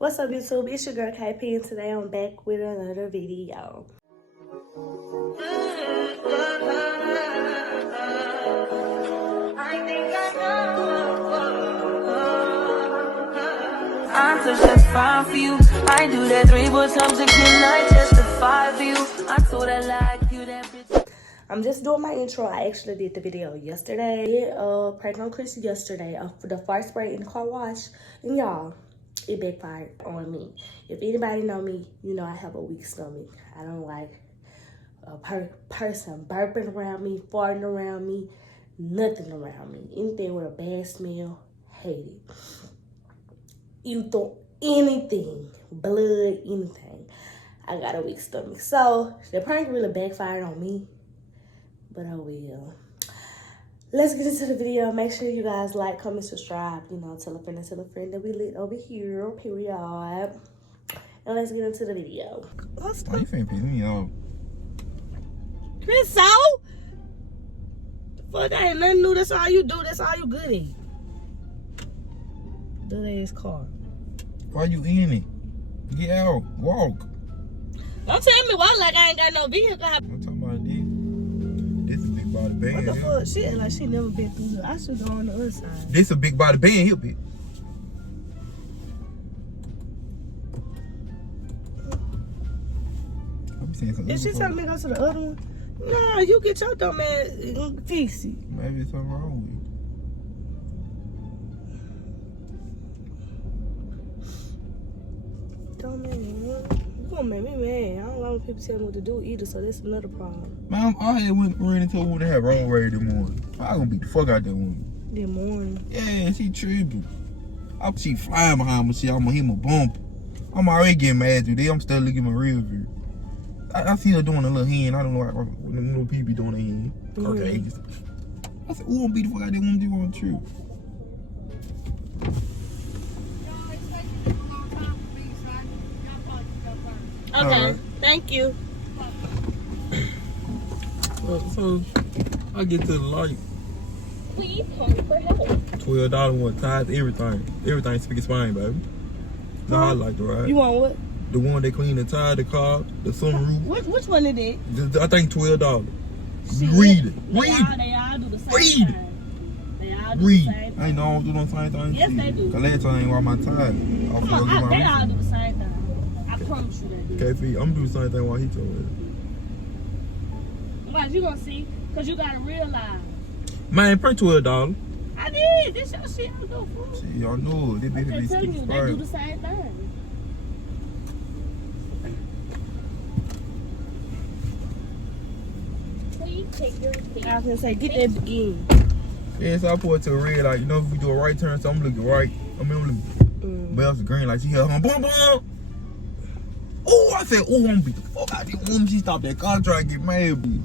What's up, YouTube? It's your girl KP, and today I'm back with another video. I'm just fine for you. I do that 3 more times again. I testify for you. I told her like you that bitch. I'm just doing my intro. I actually did the video yesterday. I did prank on Chris yesterday for the fire spray in the car wash, and y'all, it backfired on me. If anybody know me, you know I have a weak stomach. I don't like a person burping around me, farting around me, nothing around me. Anything with a bad smell, hate it. You throw anything, blood, anything, I got a weak stomach. So the prank really backfired on me, but I will. Let's get into the video. Make sure you guys like, comment, subscribe. You know, tell a friend that we lit over here. Period. And let's get into the video. What's you finna piss me off. Chris, so? Fuck, that ain't nothing new. That's all you do. That's all you good at. The ass car. Why you in it? Get out. Walk. Don't tell me why like I ain't got no vehicle. I'm talking about this. This is a big body band. What the fuck? She act like she never been through here. I should go on the other side. This a big body band here, bitch. I'm saying something. Is she telling me to go to the other one? Nah, you get your dumb ass and fix it. Maybe something wrong with it. Dumb man, you gonna make me mad. I don't like when people tell me what to do either, so that's another problem. Man, I had ran into a woman that had road rage this morning. I gonna beat the fuck out that woman. This morning. Yeah, she tripping. She flying behind me. I'm gonna hit my bump. I'm already getting mad today. I'm still looking at my rear view. I see her doing a little hand. I don't know what the little people doing a hand. Okay. I said, ooh, I'm beat the fuck out that woman. You want to trip? Okay, right. Thank you. So I get to the light. Please call for help. $12 one tithes, everything. Everything speaking Spanish, baby. No, I like the ride. You want what? The one they clean the tire, the car, the sunroof. Which one is it? I think $12. See, Read it. They Read all do the same Read. thing. They all do Read. the same thing. I ain't know I don't do no same thing. Yes, they do. Cause last time I ain't wear my tie. Come on, they all do the same thing. I promise you they do. KP, I'm gonna do the same thing while he told me. But you gonna see, cause you gotta realize. Man, print $12. I did. This your shit. I go for it. See, y'all know this bitch I'm be telling speaking you, they do the Spanish. same thing. I was gonna say, get that in. Yeah, so I pull it to a red light. You know, if we do a right turn, so I'm looking right. I mean, I'm looking. But else green light. She held on, boom, boom. Oh, I said, oh, I'm gonna beat the fuck out of this woman. She stopped that car trying to get mad, bitch.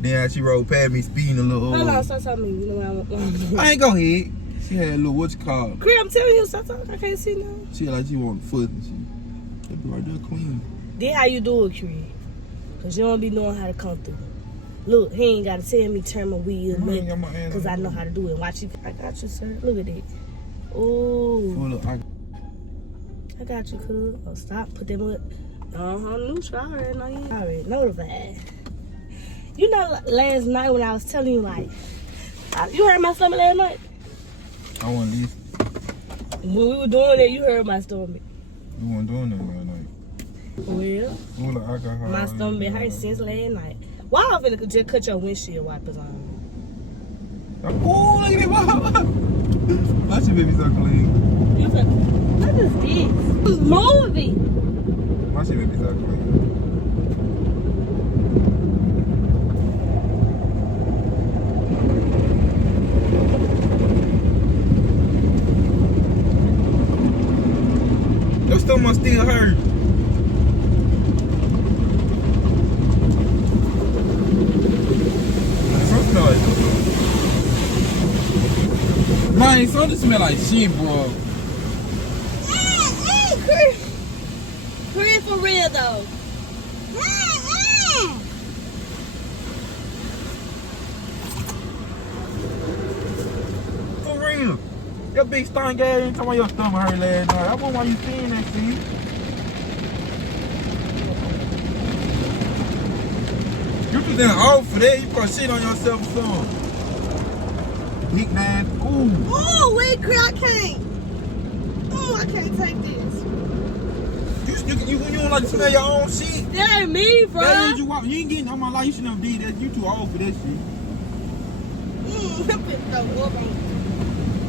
Then she rode past me speeding a little. Hold on, stop talking to me. You know what I want. I ain't go ahead. She had a little, what you call it? Cree, I'm telling you, stop talking. I can't see now. She like she want a foot and she. That be right there clean. Then how you do it, Cree? Cause you don't be knowing how to come through. Look, he ain't gotta tell me turn my wheel, nothing. Cause I know how to do it. Watch you. I got you, sir. Look at that. Ooh. Oh, look, I got you, cuz. Oh, stop. Put them up. Neutral. I already know you. I already notified. You know, last night when I was telling you, like, you heard my stomach last night? I want to listen. When we were doing that, you heard my stomach. You weren't doing that last night. Well, Oh, look, alcohol. my stomach been hurt since last night. Why I'm finna just cut your windshield wipers on? Oh, look at it, mama. My shit baby so clean. You said, what is this? It's moving. My shit baby so clean. Your stomach still hurt. Man, something smell like shit, bro. Chris, for real though. For real. Your big stunk ass ain't talking about your stomach hurt last night. I wonder why you saying that shit. You just in off for that. You probably shit on yourself or something. Big man. Ooh. Oh, wait, I can't. Oh, I can't take this. You don't like to smell your own shit. That ain't me, bro. That is you ain't getting on my life. You shouldn't have did that. You too old for that shit.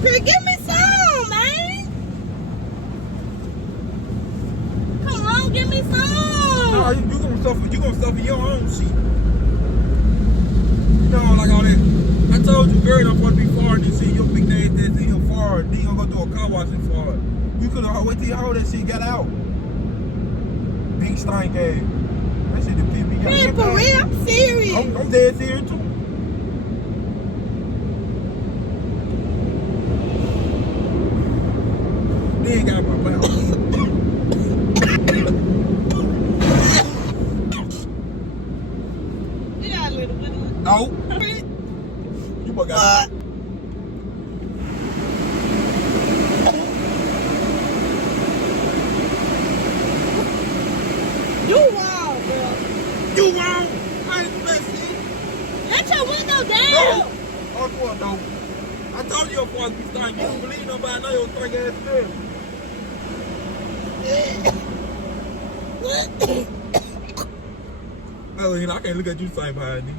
Give me some, man. Come on, give me some. No, you gonna suffer your own shit. You know, like all that. I told you, girl, I'm supposed to be far and see your big ass that's in here far. Then you gonna go through a car wash and far. You could have waited till your whole that shit got out. Big stink ass. That shit the people. Man, for real, I'm serious. I'm dead serious too. They ain't got my mouth. You got a little bit of No. You boy got You wrong, bro. You wrong. I ain't do that shit. Let your window No. down. Oh, come on, no. I told you your father be stinking. You don't believe nobody. I know your stink ass still. Oh, you know, I can't look at you same behind me.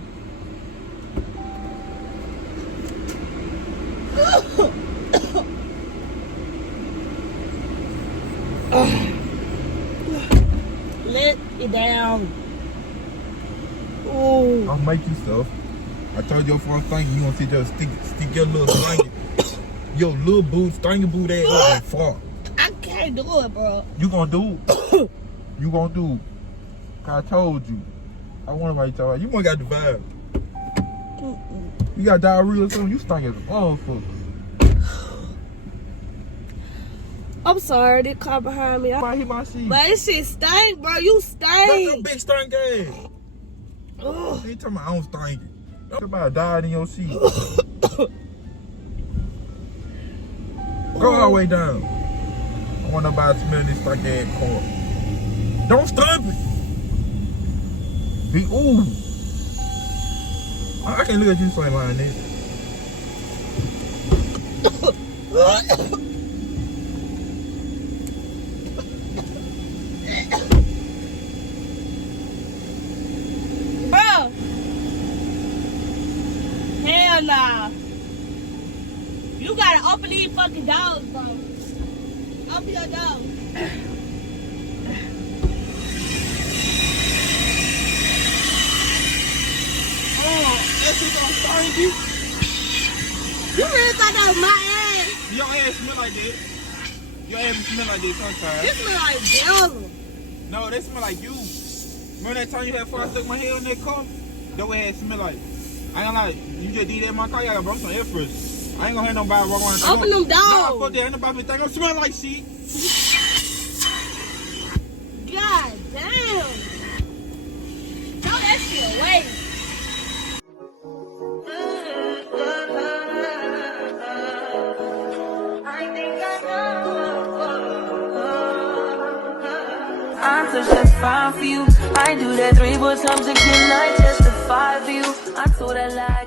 Let it down. Oh. I'll make you stuff. I told your father stinking. You gonna sit there and stick your little stinking, your little boot, stinking boot ass up and fart. I can't do it, bro. You gonna do it. You gonna do it. I told you. I wonder why you told you. You must got the vibe. You got diarrhea or something. You stink as a motherfucker. I'm sorry, they car behind me. I hit my seat. But this shit stink, bro. You That's your stink. big stink ass. Ugh. You ain't talking about I don't stink. Talk about died in your seat. Go all the way down. I want nobody smelling this stank ass car. Don't stump it. Be ooh. I can't look at you same behind this. Bro. Hell nah. You gotta open these fucking doors, bro. Open your door. That shit gonna stink you. You really thought that was my ass? Your ass smell like that. Your ass smell like that sometimes. This smell like Bella. No, they smell like you. Remember that time you had fire stuck my hair in that car? That way it smell like. I ain't like you just did that in my car. Y'all brought some air fresh. I ain't gonna have nobody walk around the Open them doors. Nah, fuck that. Ain't nobody think I'm smelling like shit. God damn. Throw that shit away. I'm such just fine for you. I do that 3 more times again. I testify for you. I told that lie.